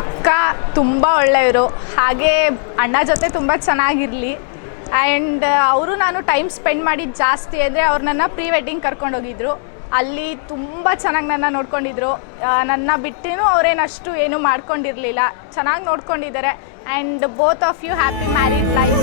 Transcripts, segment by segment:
ಅಕ್ಕ ತುಂಬ ಒಳ್ಳೆಯವರು, ಹಾಗೆ ಅಣ್ಣ ಜೊತೆ ತುಂಬ ಚೆನ್ನಾಗಿರಲಿ. ಆ್ಯಂಡ್ ಅವರು ನಾನು ಟೈಮ್ ಸ್ಪೆಂಡ್ ಮಾಡಿದ್ದು ಜಾಸ್ತಿ ಅಂದರೆ ಅವ್ರು ನನ್ನ ಪ್ರೀ ವೆಡ್ಡಿಂಗ್ ಕರ್ಕೊಂಡೋಗಿದ್ರು. ಅಲ್ಲಿ ತುಂಬ ಚೆನ್ನಾಗಿ ನನ್ನ ನೋಡ್ಕೊಂಡಿದ್ರು. ನನ್ನ ಬಿಟ್ಟೇನು ಅವರೇನಷ್ಟು ಏನೂ ಮಾಡ್ಕೊಂಡಿರಲಿಲ್ಲ, ಚೆನ್ನಾಗಿ ನೋಡ್ಕೊಂಡಿದ್ದಾರೆ. And both of you happy married life.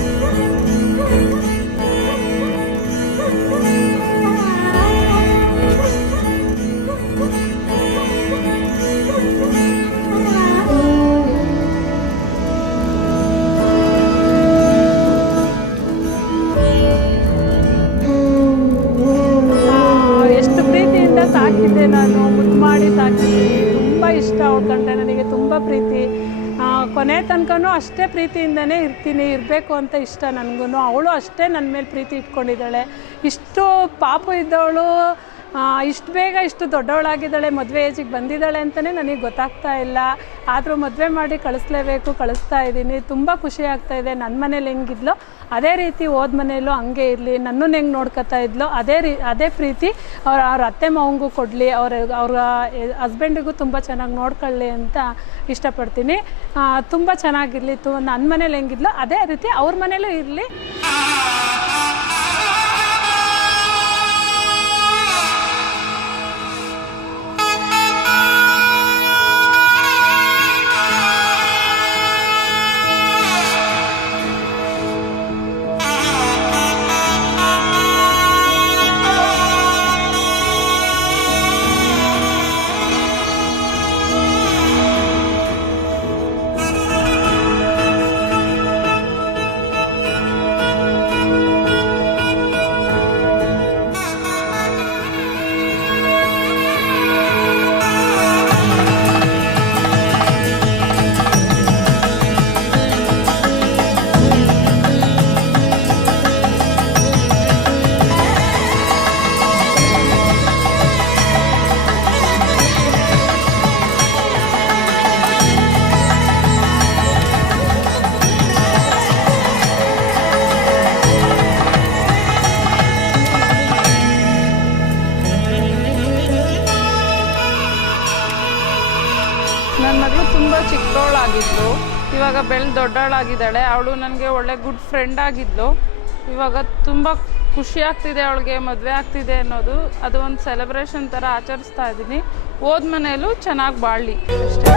ಸಾಕಿದ್ದೆ, ನಾನು ಮುದ್ದು ಮಾಡಿ ಸಾಕಿದ್ದೀನಿ. ತುಂಬ ಇಷ್ಟ ಅವ್ರ ಕಂಡ್ರೆ ನನಗೆ ತುಂಬ ಪ್ರೀತಿ. ಕೊನೆ ತನಕನೂ ಅಷ್ಟೇ ಪ್ರೀತಿಯಿಂದನೇ ಇರಬೇಕು ಅಂತ ಇಷ್ಟ ನನಗೂ. ಅವಳು ಅಷ್ಟೇ ನನ್ನ ಮೇಲೆ ಪ್ರೀತಿ ಇಟ್ಕೊಂಡಿದ್ದಾಳೆ. ಇಷ್ಟು ಪಾಪು ಇದ್ದವಳು ಇಷ್ಟು ಬೇಗ ಇಷ್ಟು ದೊಡ್ಡವಳಾಗಿದ್ದಾಳೆ, ಮದುವೆ ಏಜಿಗೆ ಬಂದಿದ್ದಾಳೆ ಅಂತಲೇ ನನಗೆ ಗೊತ್ತಾಗ್ತಾ ಇಲ್ಲ. ಆದರೂ ಮದುವೆ ಮಾಡಿ ಕಳಿಸ್ಲೇಬೇಕು, ಕಳಿಸ್ತಾ ಇದ್ದೀನಿ. ತುಂಬ ಖುಷಿ ಆಗ್ತಾಯಿದೆ. ನನ್ನ ಮನೇಲಿ ಹೆಂಗಿದ್ಲೋ ಅದೇ ರೀತಿ ಹೋದ ಮನೆಯಲ್ಲೂ ಹಂಗೆ ಇರಲಿ, ನನ್ನನ್ನು ಹೆಂಗೆ ನೋಡ್ಕೊತಾ ಇದ್ಲೋ ಅದೇ ಪ್ರೀತಿ ಅವ್ರ ಅತ್ತೆ ಮಾವಂಗೂ ಕೊಡಲಿ, ಅವ್ರ ಹಸ್ಬೆಂಡಿಗೂ ತುಂಬ ಚೆನ್ನಾಗಿ ನೋಡ್ಕೊಳ್ಳಿ ಅಂತ ಇಷ್ಟಪಡ್ತೀನಿ. ತುಂಬ ಚೆನ್ನಾಗಿರಲಿ. ನನ್ನ ಮನೇಲಿ ಹೆಂಗಿದ್ಲೋ ಅದೇ ರೀತಿ ಅವ್ರ ಮನೇಲೂ ಇರಲಿ. ನನ್ನ ಮಗಳು ತುಂಬ ಚಿಕ್ಕವಳಾಗಿದ್ಲು, ಇವಾಗ ಬೆಳೆದು ದೊಡ್ಡವಳಾಗಿದ್ದಾಳೆ. ಅವಳು ನನಗೆ ಒಳ್ಳೆ ಗುಡ್ ಫ್ರೆಂಡ್ ಆಗಿದ್ಲು. ಇವಾಗ ತುಂಬ ಖುಷಿ ಆಗ್ತಿದೆ, ಅವಳಿಗೆ ಮದುವೆ ಆಗ್ತಿದೆ ಅನ್ನೋದು. ಅದು ಒಂದು ಸೆಲೆಬ್ರೇಷನ್ ಥರ ಆಚರಿಸ್ತಾ ಇದ್ದೀನಿ. ಹೋದ ಮನೆಯಲ್ಲೂ ಚೆನ್ನಾಗಿ ಬಾಳಲಿ ಅಷ್ಟೇ.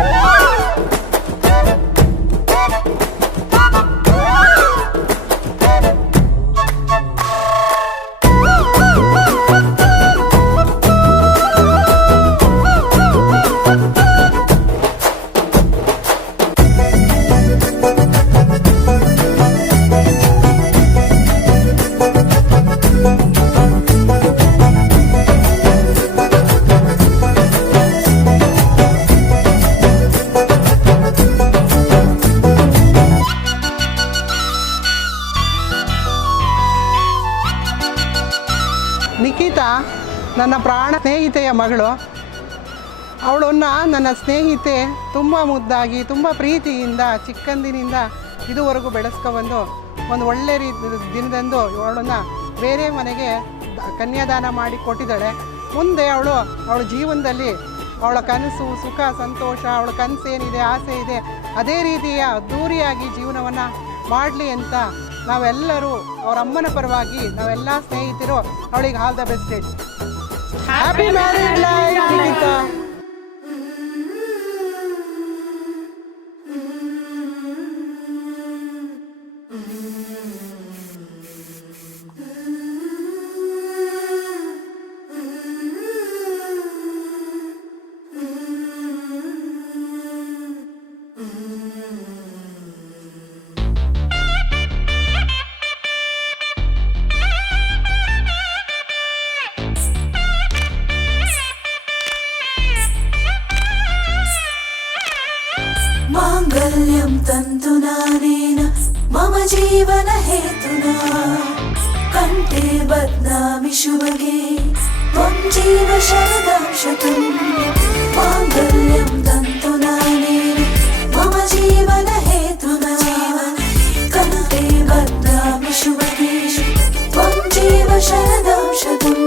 ನಿಖಿತಾ ನನ್ನ ಪ್ರಾಣ ಸ್ನೇಹಿತೆಯ ಮಗಳು. ಅವಳನ್ನು ನನ್ನ ಸ್ನೇಹಿತೆ ತುಂಬ ಮುದ್ದಾಗಿ ತುಂಬ ಪ್ರೀತಿಯಿಂದ ಚಿಕ್ಕಂದಿನಿಂದ ಇದುವರೆಗೂ ಬೆಳೆಸ್ಕೊಬಂದು ಒಂದು ಒಳ್ಳೆ ದಿನದಂದು ಅವಳನ್ನು ಬೇರೆ ಮನೆಗೆ ಕನ್ಯಾದಾನ ಮಾಡಿ ಕೊಟ್ಟಿದ್ದಾಳೆ. ಮುಂದೆ ಅವಳ ಜೀವನದಲ್ಲಿ ಅವಳ ಕನಸು, ಸುಖ, ಸಂತೋಷ, ಅವಳ ಕನಸೇನಿದೆ, ಆಸೆ ಇದೆ, ಅದೇ ರೀತಿಯ ಅದ್ಧೂರಿಯಾಗಿ ಜೀವನವನ್ನು ಮಾಡಲಿ ಅಂತ ನಾವೆಲ್ಲರೂ ಅವರ ಅಮ್ಮನ ಪರವಾಗಿ ನಾವೆಲ್ಲ ಸ್ನೇಹಿತರು ಅವಳಿಗೆ all the best. Happy married life. मांगल्यं तन्तुनानेन मम जीवन हेतुना कंठे बध्नामि शुभगे त्वं जीव शरदां शतम्. मांगल्यं तन्तुनानेन मम जीवन हेतुना कंठे बध्नामि शुभगे त्वं जीव शरदां शतम्.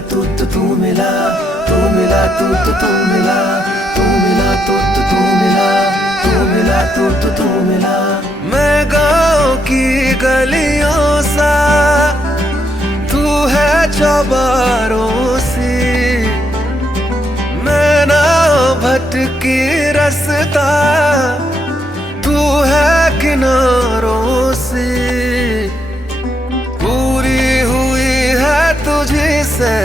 तू मिला, तू मिला, तू मिला, तू मिला, तू मिला, तू मिला, तू मिला। मैं गाँव की गलियों सा, तू है चौबारों सी, मैं ना भटकी रास्ता, तू है किनारों से। पूरी हुई है तुझी से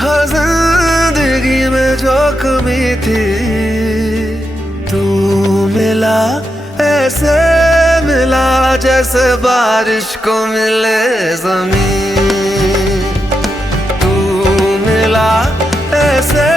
हर जिंदगी में जो कमी थी, तू मिला ऐसे मिला जैसे बारिश को मिले जमीन, तू मिला ऐसे